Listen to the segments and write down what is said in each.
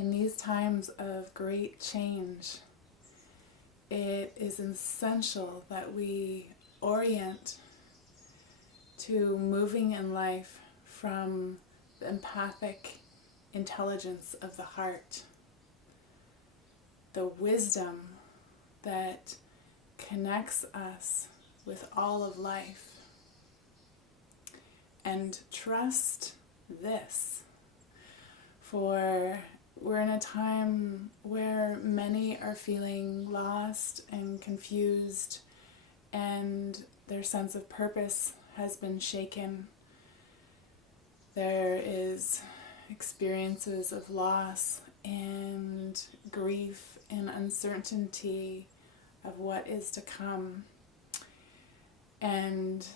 In these times of great change, it is essential that we orient to moving in life from the empathic intelligence of the heart, the wisdom that connects us with all of life, and trust this. For we're in a time where many are feeling lost and confused, and their sense of purpose has been shaken. There is experiences of loss and grief and uncertainty of what is to come. And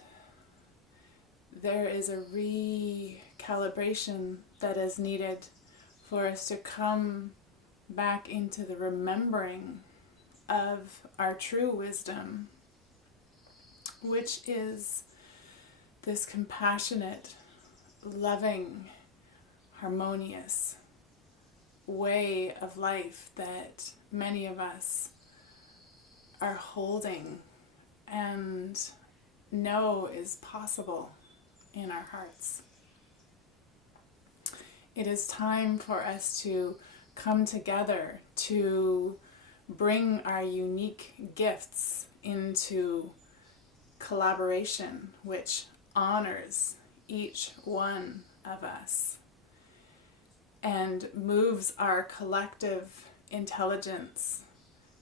there is a recalibration that is needed for us to come back into the remembering of our true wisdom, which is this compassionate, loving, harmonious way of life that many of us are holding and know is possible in our hearts. It is time for us to come together to bring our unique gifts into collaboration, which honors each one of us and moves our collective intelligence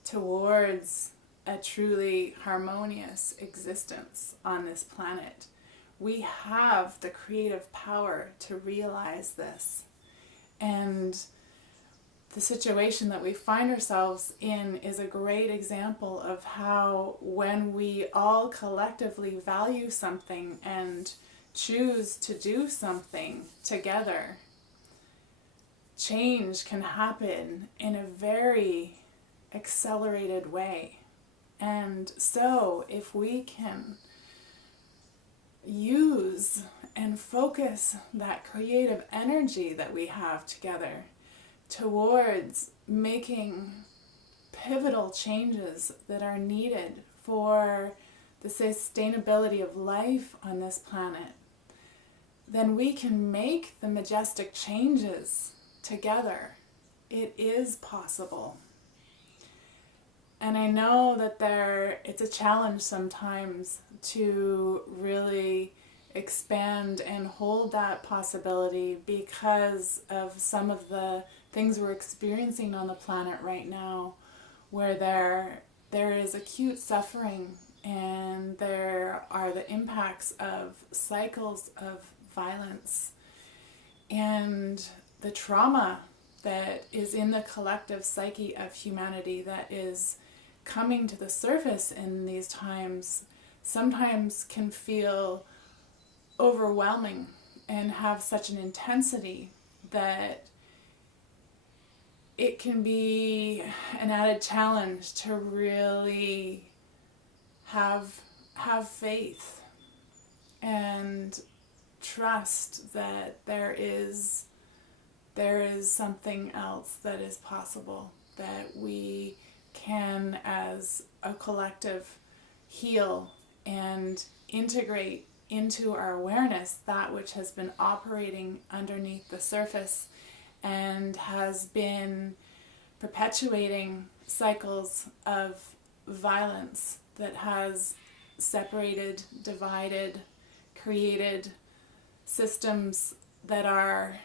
towards a truly harmonious existence on this planet. We have the creative power to realize this. And the situation that we find ourselves in is a great example of how, when we all collectively value something and choose to do something together, change can happen in a very accelerated way. And so if we can use and focus that creative energy that we have together towards making pivotal changes that are needed for the sustainability of life on this planet, then we can make the majestic changes together. It is possible. And I know that it's a challenge sometimes to really expand and hold that possibility because of some of the things we're experiencing on the planet right now, where there is acute suffering and there are the impacts of cycles of violence and the trauma that is in the collective psyche of humanity that is coming to the surface in these times, sometimes can feel overwhelming and have such an intensity that it can be an added challenge to really have faith and trust that there is something else that is possible, that we can, as a collective, heal and integrate into our awareness that which has been operating underneath the surface and has been perpetuating cycles of violence that has separated, divided, created systems that are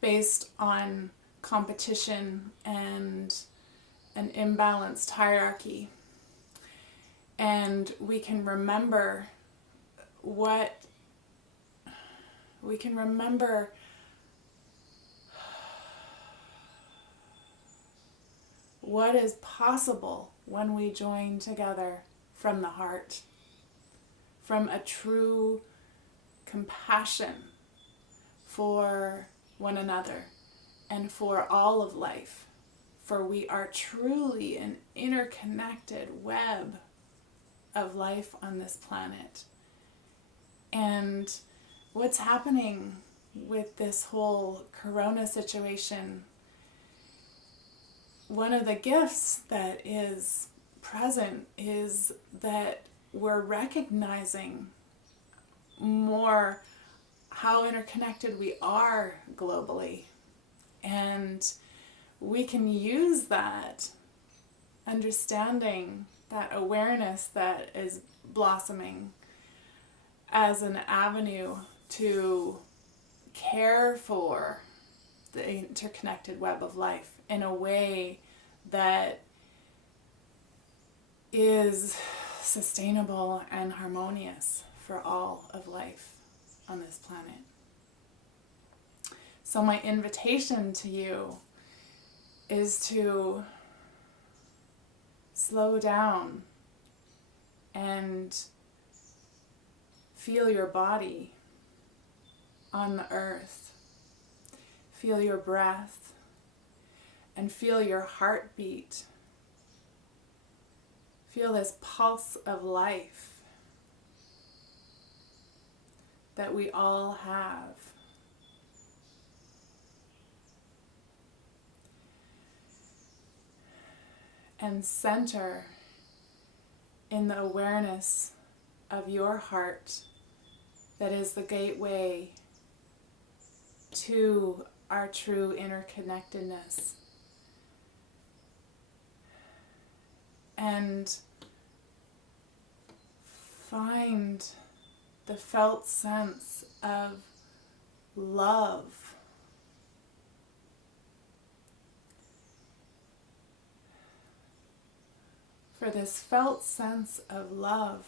based on competition and an imbalanced hierarchy. And we can remember what is possible when we join together from the heart, from a true compassion for one another and for all of life, for we are truly an interconnected web of life on this planet. And what's happening with this whole corona situation, one of the gifts that is present is that we're recognizing more how interconnected we are globally. And we can use that understanding, that awareness that is blossoming as an avenue to care for the interconnected web of life in a way that is sustainable and harmonious for all of life on this planet. So my invitation to you is to slow down and feel your body on the earth. Feel your breath and feel your heartbeat. Feel this pulse of life that we all have. And center in the awareness of your heart that is the gateway to our true interconnectedness. And find the felt sense of love. For this felt sense of love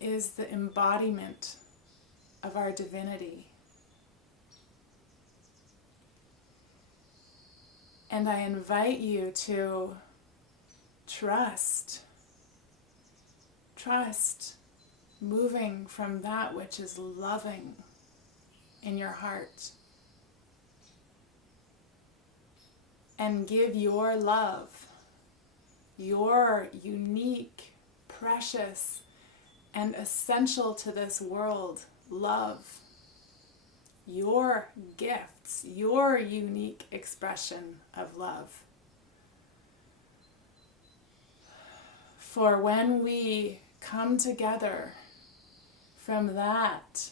is the embodiment of our divinity. And I invite you to trust moving from that which is loving in your heart, and give your love, your unique, precious, and essential to this world love, your gifts, your unique expression of love. For when we come together from that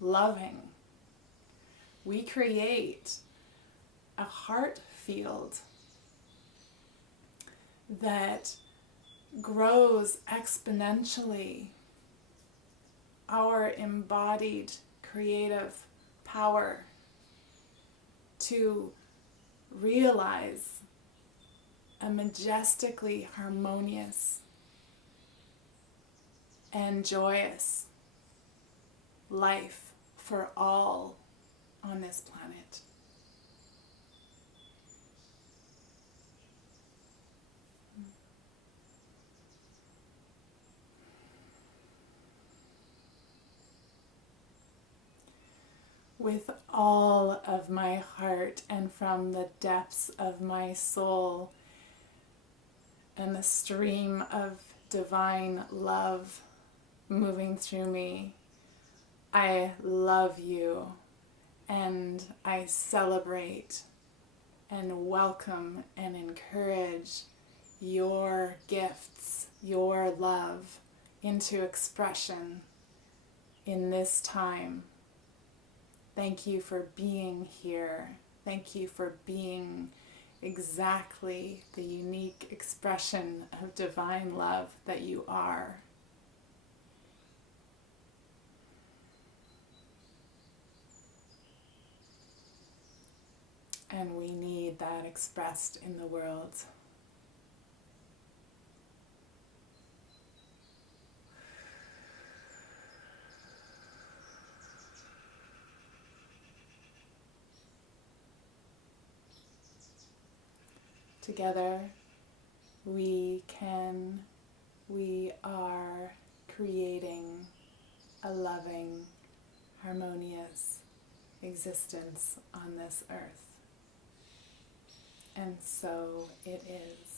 loving, we create a heart field that grows exponentially our embodied creative power to realize a majestically harmonious and joyous life for all on this planet. With all of my heart and from the depths of my soul and the stream of divine love moving through me, I love you and I celebrate and welcome and encourage your gifts, your love into expression in this time. Thank you for being here. Thank you for being exactly the unique expression of divine love that you are. And we need that expressed in the world. Together, we are creating a loving, harmonious existence on this earth. And so it is.